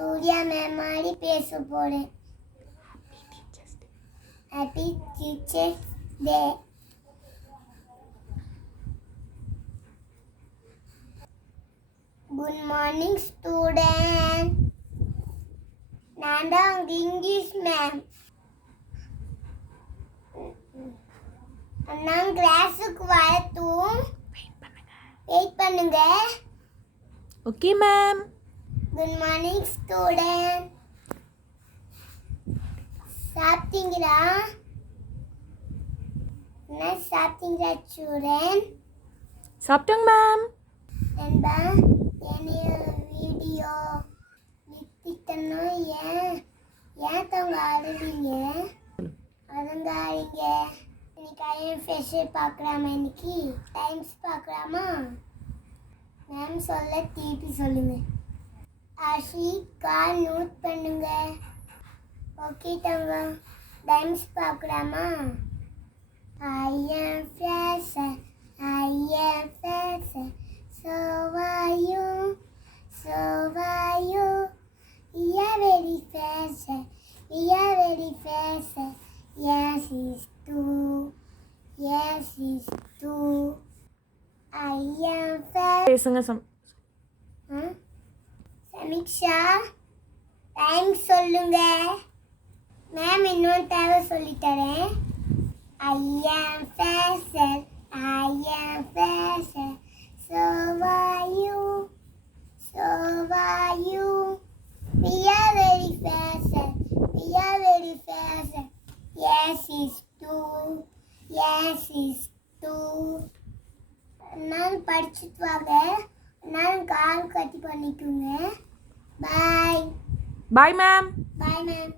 Surya ma'am மாதிரி பேச போறேன். Happy teachers day. Good morning student. நான் தான் உங்க இங்கிலீஷ் மேம். நான் கிளாஸுக்கு வரட்டும். வெயிட் பண்ணுங்க. Okay ma'am. Good morning student. சாப்பிட்டீங்களா? என்ன சாப்பிட்டீங்களா ஸ்டூடெண்ட்? சாப்பிட்டோங்க மேம். நண்பா, என்னைய வீடியோ நிறுத்திட்டனோ? ஏன் தவங்க ஆடுறீங்க? அதுங்க ஆடுங்க. இன்னைக்கு ஐஎம் ஃபேஷியல் பார்க்கலாமா? இன்னைக்கு டைம்ஸ் பார்க்கலாமா? மேம் சொல்ல திருப்பி சொல்லுங்க. கால் நோட் பண்ணுங்க. ஓகே தங்க. டைம்ஸ் பார்க்கலாமா? I'm fashion, I'm fashion, so are you, so are you. We are very fashion, we are very fashion. Yes, it's true, yes, it's true. I am fashion. பேசுங்க Sameeksha, time சொல்லுங்க. Ma'am இன்னொரு தேவை சொல்லித்தரேன். I am fashion, I am fashion. So are you, so are you. We are very fashion, we are very fashion. Yes, it's true, yes, it's true. நான் படிச்சுட்டு வாங்க. நான் call cut பண்ணிக்கோங்க. Bye. Bye ma'am. Bye ma'am.